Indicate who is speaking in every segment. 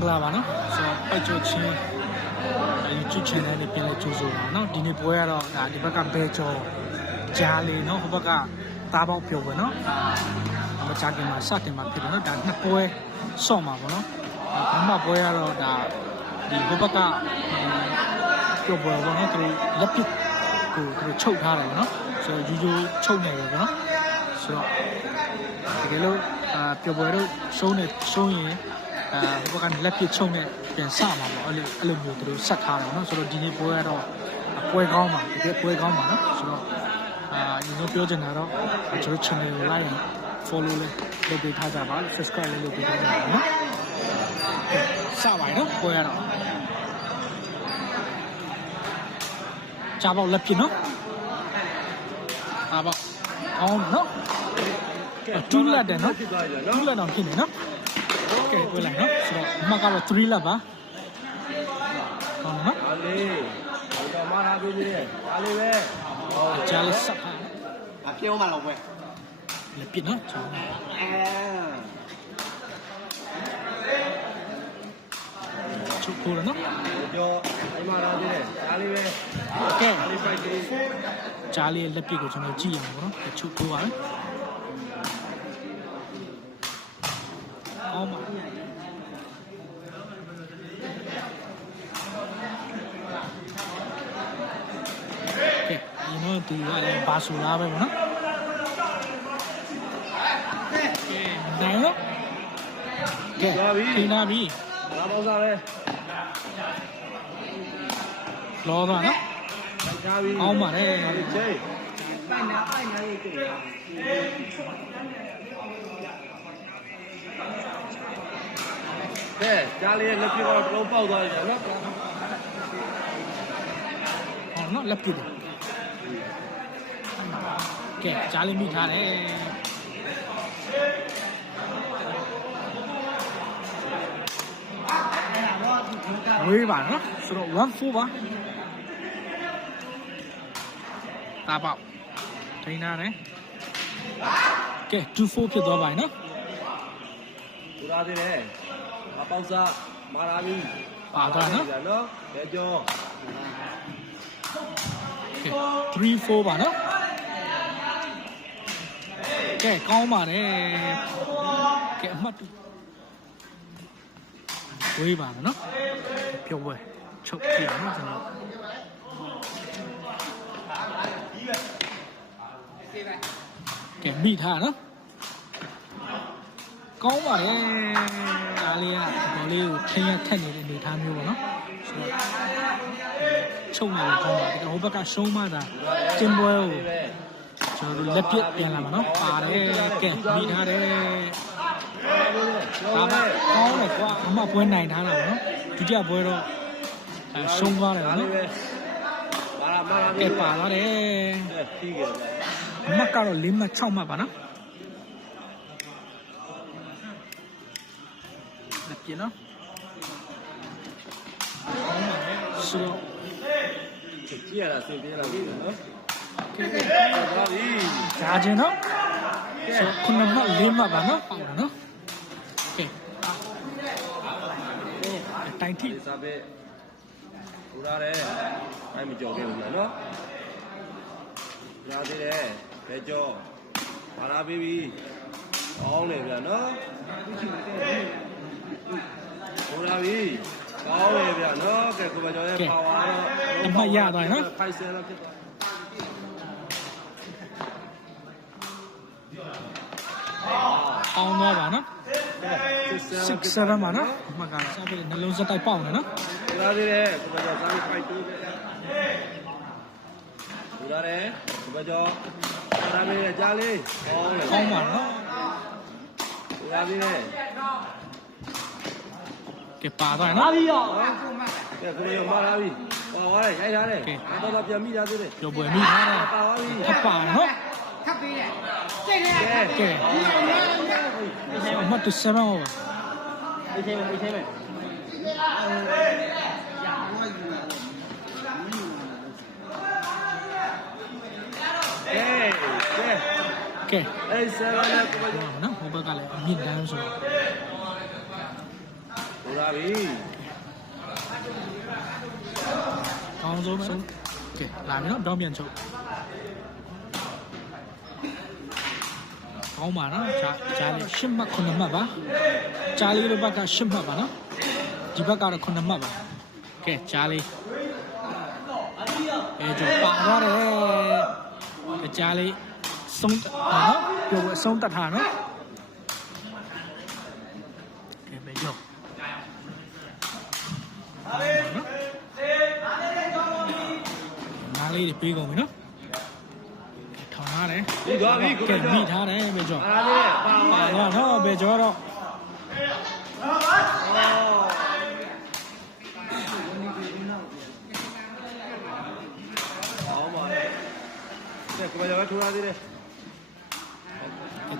Speaker 1: ္ဂလာပါနော်ဆိုတော့ပိုက်ချိုချင်း YouTube channel လေးပြန်လဲကြိုးဆိုပါနော်ဒီနေ့ပွဲကတော့ဒါဒီဘက်ကဘဲကျော်ကြားလေးနော်ဟိုဘက်ကသားပေါက်ပြုတ်ပဲနော်မချခင်မှာစတင်မှာဖြစ်တယ်နော်ဒါနှစ်ပွဲဆော့မှာပေါ့နော်ဘမပွဲကတော့ဒါဒီဟိုဘက်ကပြုတ်ပွဲပေါ့နော်သူလက်ပစ်ကိုသူချုပ်ထားတယ်ပေါ့နော်ဆိုတော့ယူယူချုပ်နေတယ်ပေါ့နော်ဆိုတော့တကယ်လို့အာပြုတ်ပွဲတို့ရှုံးနေရှုံးရင် အာဟိုဘက်ကလက်ပစ်ချုပ်နေပြန်စမှာပေါ့အဲ့လိုအဲ့လိုမျိုးသူတို့ဆက်ထားတယ်နော်ဆိုတော့ဒီနေ့ပွဲကတော့ပွဲကောင်းပါတကယ်ပွဲကောင်းပါနော်ဆိုတော့အာဒီလိုပြောချင်တာတော့ကျွန်တော် channel ကို like follow လေးလုပ်ပေးထားကြပါ subscribe လေးလုပ်ပေးထားကြပါနော်စပါရနော်ပွဲရတော့ကြားပေါက်လက်ပြနော်အားပေါက်အောင်းနော်တူးလက်တယ်နော်တူးလက်တော့ဖြစ်နေနော် ကဲတွေ့လိုက်နော်ဆိုတော့အမှကတော့3လက်ပါကောင်းနော်
Speaker 2: ဒါလေးဟိုတော့မထားပေးသေးတယ်ဒါလေးပဲဟုတ်
Speaker 1: ကြားလေးဆက်ပါ
Speaker 3: အပြောမှလောက်ပဲ
Speaker 1: လက်ပြနော်ကျွန်တော်
Speaker 3: အဲ
Speaker 1: ချုပ်ခိုးရနော်
Speaker 2: ကြောအိမ်မှာထားသေးတယ်ဒါလေးပဲ
Speaker 1: ကဲ
Speaker 2: ဒါလေးပိုက်သေး
Speaker 1: ကြားလေးရဲ့လက်ပြကိုကျွန်တော်ကြည့်ရအောင်ပေါ့နော်ချုပ်ခိုးပါမယ်အောင်းပါကဲဒီ နော်ဒီကလည်းဘာဆိုလားပဲပေါ့နော်ကဲနိုင်လို့ကဲထိနာပြီ
Speaker 2: ဒါပေါင်းစားပဲ
Speaker 1: လောတော့နော်
Speaker 2: ထားပြီ
Speaker 1: အောင်းပါလေ
Speaker 2: ချိတ်
Speaker 3: ပိုင်နာပိုင်နာလေးတွေ့ရ
Speaker 2: ကဲဒါလေးရဲ့လက်ပြတော့လုံးပေါက်သွားပြီနော်
Speaker 1: ဟောနော်လက်ပြတယ် ကဲကြားလေးမိထားတယ်ဝေးပါနော်ဆိုတော့1 4ပါတာပေါက်ထိန်းထားတယ်ကဲ2 4ဖြစ်သွားပါနော်
Speaker 2: ဒူထားသေးတယ်အပေါက်စားမာလာပြီ
Speaker 1: ပါသွားနော်
Speaker 2: နော်ဘယ်ကြော
Speaker 1: ကဲ3 4ပါနော် ကဲကောင်းပါတယ်ကဲအမှတ်တူဝေးပါနော်ပြုတ်ပွဲချုပ်ပြအောင်နော်ကျွန်တော်ကဲမိထားနော်ကောင်းပါရဲ့အားလေးကဘောလေးကိုထင်းရထက်နေတဲ့အနေထားမျိုးပေါ့နော်ဆိုတော့ချုပ်နေလို့ကောင်းပါတယ်ဟိုဘက်ကရှုံးမှသာတင်ပွဲကို ကျွန်တော်တို့လက်ပြပြန်လာမှာနော်ပါတယ်ကဲမိထားတယ်ဒါမှကောင်းတယ်ကွာအမပွဲနိုင်ထားတာပေါ့နော်ဒုတိယပွဲတော့အဲရှုံးသွားတယ်
Speaker 2: ဒါ
Speaker 1: နော်
Speaker 2: လေးပဲမာလာမာလာပြီ
Speaker 1: ကဲပါသွားတယ်
Speaker 2: ပြီးကြတယ်
Speaker 1: အမှတ်ကတော့၄မှတ်6မှတ်ပါနော်လက်ပြနော်ဆိုတော့
Speaker 2: ကြည့်ရတာစင်ပြေးလာပြီနော်
Speaker 1: ကဲ
Speaker 2: ဒါပြီ
Speaker 1: ဂျာချင်းနော်ဆိုတော့ခုနမှတ်၄မှတ်ပါနော်ပေါ့နော်ကဲတိုင်ထိ
Speaker 2: ဒီစားပဲဒူထားတယ်အဲ့မကြော်ခဲ့ဘူးလားနော်ဒူထားသေးတယ်ဘယ်ကြောမာလာပြီပြီအောင်းလေဗျာနော်ဒူထားပြီကောင်းလေဗျာနော်ကဲကိုမကျော်ရဲ့ပါဝါတော့ဖိုက်ဆယ်လောက်ဖြစ်သွား
Speaker 1: အောင်သွားပါနော်
Speaker 2: 6
Speaker 1: 6 7ပါနော်အမှတ်ကစားပြီးနှလုံးစက်တိုက်ပေါက်နေနော်
Speaker 2: ဒူထားသေးတယ်ကိုမကျော်စားပြီးဖိုက်တူးဒူထားတယ်ကိုမကျော်စားပြီးကြားလေးကောင်းလေ
Speaker 1: ကောင်းပါနော်
Speaker 2: ဒူထားသေးတယ်
Speaker 1: ကဲပါသွားနော်
Speaker 3: ပြီးတော့
Speaker 2: ကဲကိုရမလာပြီ။ဟောသွားတယ်ရိုက်ထားတယ်။တော့တော့ပြန်မိသားသေးတယ်
Speaker 1: ပြောပွဲမိထားတယ်။
Speaker 2: ပါသွားပြီ
Speaker 1: ထပ်ပါနော်
Speaker 3: ထပ်ပြီးတယ်စိတ်နဲ့။
Speaker 2: ကဲ
Speaker 1: ကဲအမှတ်တူ7ဟော
Speaker 3: ဒီချိန်ဒီချိန်ပဲ
Speaker 2: ကဲကဲ
Speaker 1: ကဲ
Speaker 2: အဲ့ဆယ်လာနဲ့ ကိုမကျော်
Speaker 1: နော်ဟိုဘက်ကလည်းအမြင့်တန်းဆိုတော့
Speaker 2: ဒူရလာပြီ
Speaker 1: ကောင်းဆုံးပဲနော်ကဲလာပြီနော်တောင်းပြန်ချုပ်ကောင်းပါနော်ဂျာဂျာလေးရှစ်မှတ်ခုနှစ်မှတ်ပါဂျာလေးလိုဘက်ကရှစ်မှတ်ပါနော်ဒီဘက်ကတော့ခုနှစ်မှတ်ပါကဲဂျာလေးအဲကြောပါသွားတယ်ဂျာလေးဆုံးနော်ပြောဖို့ဆုံးတတ်တာနော်ကဲပဲကြောနားလေးတွေပေးကုန်ပြီနော်ထောင်ထား တယ်
Speaker 2: ဒီသွားပြီကို
Speaker 1: ကဲ
Speaker 2: ကျော်
Speaker 1: မိထားတယ်ပဲကြော
Speaker 2: အားလေးပါ
Speaker 1: ပါ
Speaker 2: ပါ
Speaker 1: တော့နော်ပဲကြောတော့
Speaker 2: အောင်းပါကဲကိုကျော်ကထိုးရသေးတယ်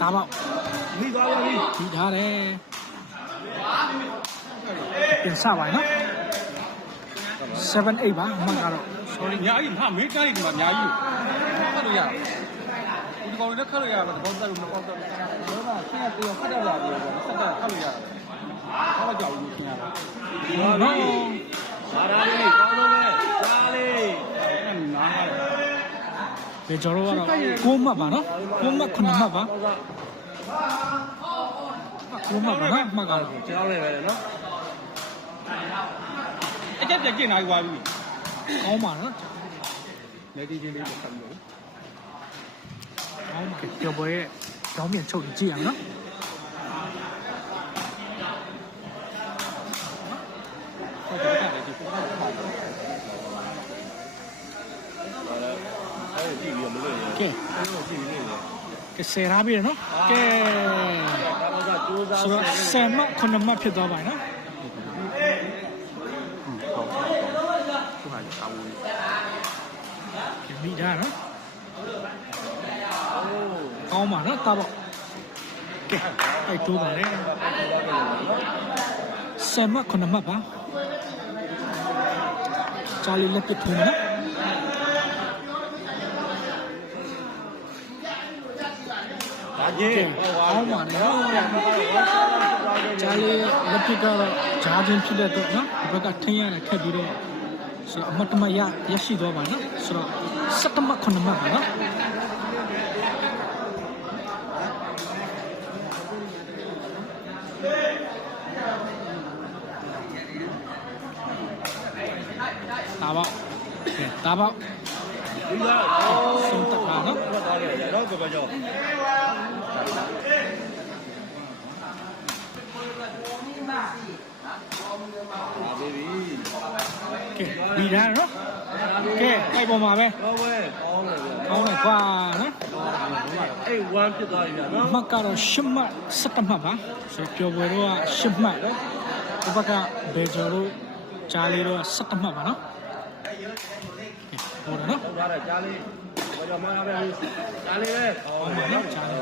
Speaker 1: တာပေါက်
Speaker 2: မိသွားပါပြီ
Speaker 1: မိထားတယ်ပြန်စပါနော်7 8ပါအမှန်ကတော့
Speaker 4: sorry အများကြီးဟာမင်းကားကြီးဒီမှာအများကြီးခတ်လို့ရဒီ ကောင်လေးလည်းခတ်လို့ရပါတော့ဘောတက်လို့မပေါက်တော့တော့ကဆင်းရပြောခတ်ရတာပြောတော့ဆက်တာခတ်လို့ရတာဘာကြောက်လို့ခင်ရတာ
Speaker 1: နော်
Speaker 2: မာရာလေးကောင်းလို့ပဲကြားလေး
Speaker 4: အဲ့နားရတယ်
Speaker 1: ပဲကြောတော့ကတော့6မှတ်ပါနော်6မှတ်9မှတ်ပါ6မှတ်ပါနော်အမှတ်ကတော့
Speaker 2: ကြောင်းလေးပဲနော်
Speaker 4: အကြက်ပြက်ကျင်လာပြီွာပြီ
Speaker 1: ကောင်းပါနော်
Speaker 4: နေတီချင်းလေးကိုခတ်လို့
Speaker 1: ကောင်းပါ ပျော်ပွဲရဲ့ကြောင်းပြန်ချုပ်ကြည့်ရအောင်နော်
Speaker 4: ဟုတ်တယ်အဲ့ဒီပုံကပါ
Speaker 2: အဲ့ဒီကြည့်ပြီးမလို့ရ
Speaker 1: ကဲ
Speaker 2: အဲ့လိုကြည့်ပြီးနေတယ်
Speaker 1: ကဲဆယ်ထားပြီနော်ကဲ
Speaker 2: ဒါတော့ကစူးစမ်း
Speaker 1: ဆိုတော့10မှတ်9မှတ်ဖြစ်သွားပါနော်
Speaker 4: သူဟာကောင်းဘူး
Speaker 1: ကဲမိထားနော် ကောင်းပါနော်တာပေါ့ကဲအဲ့တိုးပါလေ10မှတ်9မှတ်ပါချာလီလက်ပစ်ထုံးနော်
Speaker 2: ဒါကြီး
Speaker 1: ကဲကောင်းပါနော်ချာလီလက်ပစ်ကတော့ဂျားချင်းဖြစ်တဲ့တော့နော်ဒီဘက်ကထင်းရတယ်ခက်ပြီးတော့ဆိုတော့အမတ်တမရရရှိသွားပါနော်ဆိုတော့7မှတ်9မှတ်ပါနော် တာပေါ့ကဲတာပေါ့
Speaker 2: ဒီက
Speaker 1: ဆုံးတက်တာနော်
Speaker 2: တော့တားရတယ်တော့ကိုကျော်ပါပြီ
Speaker 1: ကဲပြီးတာနော်ကဲအဲ့ပေါ်မှာပဲ
Speaker 2: တော့ဝဲကောင်းတယ်ဗျာ
Speaker 1: ကောင်းတယ်ကွာနော်
Speaker 2: အဲ့1ဖြစ်သွားပြီဗျာနော်
Speaker 1: အမှတ်ကတော့10မှတ်17မှတ်ပါဆိုတော့ပျော်ပွဲတော့10မှတ်ဒီဘက်ကဘေဂျော်တို့ဂျာလီတို့17မှတ်ပါနော်ကဲ ဟောတယ်နော်
Speaker 2: ဟုတ်ပါတယ်ကြားလေးကိုကျော်မှားပါပြီကြားလေးပဲကော
Speaker 1: ဟော
Speaker 2: င်း
Speaker 1: ပါ
Speaker 2: တယ်
Speaker 1: နော်
Speaker 2: နော်
Speaker 1: ဂျာလီ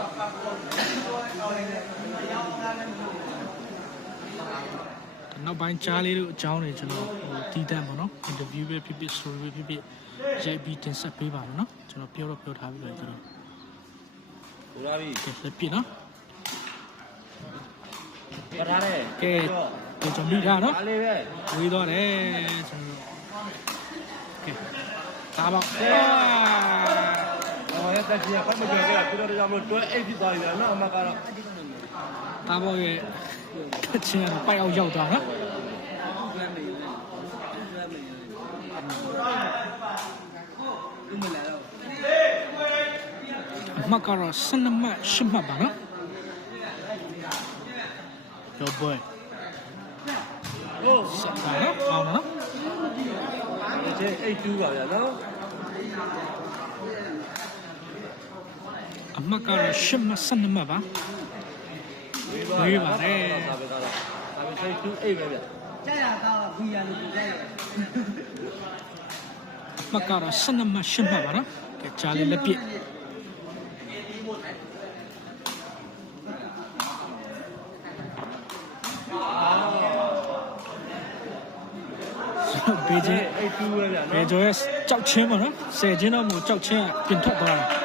Speaker 1: နောက်ပိုင်းကြားလေးတို့အကြောင်းတွေကျွန်တော်ဟိုတီးတန်းပါနော် interview ပဲဖြစ်ဖြစ် story ပဲဖြစ်ဖြစ်ရိုက်ပြီးတင်ဆက်ပေးပါမယ်နော်ကျွန်တော်ပြောတော့ပြောထားပြီးပါကျွန်တော်
Speaker 2: ဟိုလာပြီ
Speaker 1: ကဲလက်ပြနော်
Speaker 2: ကထားတယ်
Speaker 1: ကဲဒီကျွန်တော်မိထားနော်
Speaker 2: ကြားလေးပဲ
Speaker 1: ဝေးသွားတယ်ကျွန်တော် ကဲဒါပေါ့
Speaker 2: ဟောရတက်ကြီးကဖတ်မကြွယ်ကြပြီးတော့ကြောင့်မတွဲအိတ်ဖြစ်သွားပြီဗျာနော်အမကတော့
Speaker 1: ဒါပေါ့ရဲ့အချင်းကတော့ပိုက်အောင်ရောက်သွားနော်အမှတ်ကတော့12မှတ်10မှတ်ပါနော်ကျော်ပွဲ
Speaker 2: ဟုတ်
Speaker 1: ဆက်ပါနော်ကောင်းနော်
Speaker 2: ဒီချင်းအိတ်တူးပါဗျာနော်
Speaker 1: အမှတ်ကတော့10မှတ်12မှတ်ပါဝေးပါတယ်
Speaker 2: ဒါပဲကတော့ဒါပဲစိတ်တူးအိတ်ပဲဗျာ
Speaker 3: ကြရတာကဘီယာလို့ကြရ
Speaker 1: အမှတ်ကတော့12မှတ်10မှတ်ပါနော်ကဲဂျာလီလက်ပြည့်
Speaker 2: ကူးပဲဗျာနော်။
Speaker 1: ကျော်ရဲ့ကြောက်ချင်းပေါ့နော်။ဆယ်ချင်းတော့မကြောက်ချင်းပြင်ထွက်သွားတာ။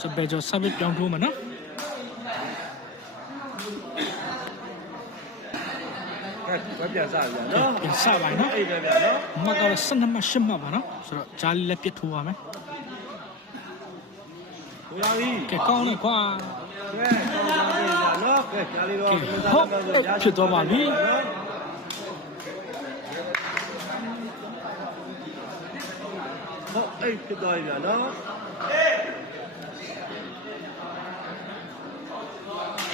Speaker 1: ဆိုဘယ်ကျော် service ပြောင်းထိုးမှာနော်
Speaker 2: ဟုတ်ပြန်စားပြန်နော်
Speaker 1: ပြန်စားပါနော်
Speaker 2: အဲ့ဒါပြန်နော်
Speaker 1: မှတ်တော့12မှတ်8မှတ်ပါနော်ဆိုတော့ဂျာလီလက်ပြစ်ထိုးပါမယ်
Speaker 2: ဟိုလာပြီ
Speaker 1: ကဲကောင်းတယ်ကွာ
Speaker 2: ကဲကောင်းပါပြီဗျာနော်ကဲဒါလေးတော့
Speaker 1: ဟုတ်ဖြစ်သွားပါပြီ
Speaker 2: ဟုတ်အဲ့ဖြစ်သွားပြီဗျာနော်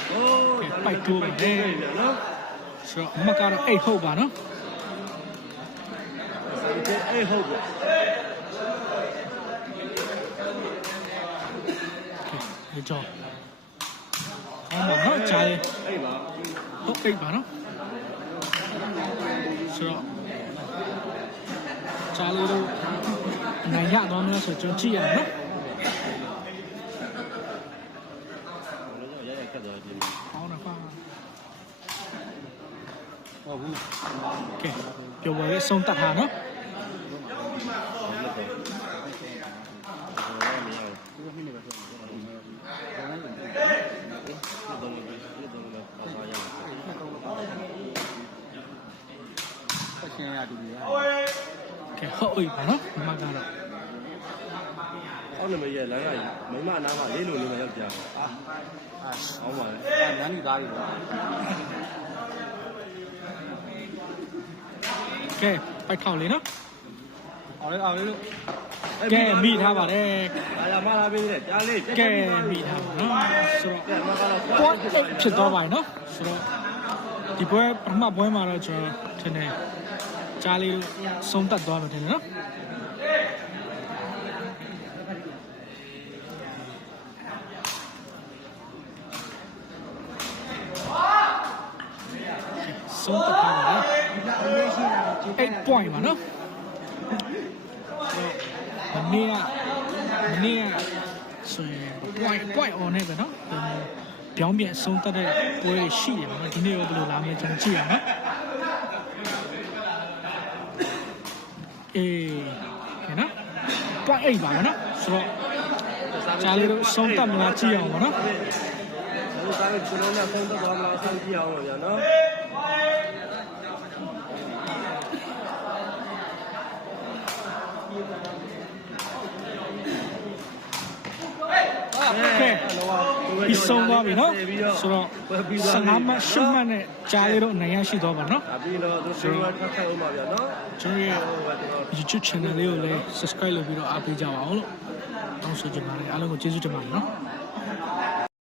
Speaker 2: โอ้ဗျာနော်
Speaker 1: ဆိုတော့မကတော့အိတ်ဟုတ်ပါနော်
Speaker 2: အဲ့ဟုတ်ဗျာ
Speaker 1: ဒီကြောအော်မနော်ဂျာလီ
Speaker 2: အဲ့ပါ
Speaker 1: ဟုတ်အိတ်ပါ နော်ဆိုတော့ဂျာလီတို့နိုင်ရတော့မလားဆိုကျွန်တော်ကြည့်ရအောင်နော်
Speaker 2: ရရခက်သွားပြီ
Speaker 1: ကောင်းတယ်ကွာ
Speaker 4: ဟုတ်ဘူး
Speaker 1: ကဲပျော်ပွဲလေးဆုံးတတ်တာနော်
Speaker 4: သူကမိနေပဲဆိုတော့ဒီမှာဘာလဲဆက် ရှင်ရတူတယ်
Speaker 1: ကဲဟုတ်အိတ်ပါနော်မကတော့
Speaker 2: အောက်နမရလမ်းကမိမနားမှာလေးလိုလေးမယောက်ကြအာ
Speaker 4: အာ
Speaker 2: အောင်းပါလေ
Speaker 4: အာနန်းဒီသားတွေပေါ့
Speaker 1: ကဲပိုက်ထောက်လေးနော်
Speaker 4: အောင်လေအောင်လေလို့
Speaker 1: ကဲမိထားပါတယ်
Speaker 2: အာရမလာပြီလေကြားလေး
Speaker 1: ကဲမိထားပါနော်ဆိုတော့
Speaker 2: ကဲမကတော့
Speaker 1: ကွန်အိတ်ဖြစ်သွားပါပြီနော်ဆိုတော့ဒီပွဲပထမပွဲမှာတော့ကျွန်တော်ထင်တယ် ကြားလေးဆုံးတတ်သွားလို့ထင်တယ်နော်ဆုံးတတ်သွားပါလား8 point ပါနော်မနေ့ကမနေ့ကဆိုရင် point point on နဲ့ပဲနော်ပြောင်းပြန်ဆုံးတတ်တဲ့ပွဲတွေရှိတယ်နော်ဒီနေ့ရောဘယ်လိုလာမလဲကျွန်တော်ကြည့်ရအောင်နော် အေးကဲနော် point 8ပါမယ်နော်ဆိုတော့ဂျာလီတို့ဆုံးတတ်မလားကြည့်အောင်ပါနော်
Speaker 2: ဘုရားကကျွန်တော်နဲ့ဖုန်းတော့မလားဆက်ကြည့်အောင်ဗျာနော်
Speaker 4: အာ
Speaker 1: ကဲပြီးဆုံးသွားပြီနော်ဆိုတော့
Speaker 2: ပြီး
Speaker 1: 15မှတ်8မှတ်နဲ့ဂျာလီတို့နိုင်ရရှိသွားပါနော်
Speaker 2: အပြီးတော့သူစေဝါထပ်ထပ်အောင်ပါဗျာနော်
Speaker 1: ကျွန်တော်ရဲ့
Speaker 2: ဟိုကကျွန်တော်
Speaker 1: YouTube channel လေးကိုလည်း subscribe လုပ်ပြီးတော့အားပေးကြပါအောင်လို့တောင်းဆိုချင်ပါတယ်အားလုံးကိုကျေးဇူးတင်ပါတယ်နော်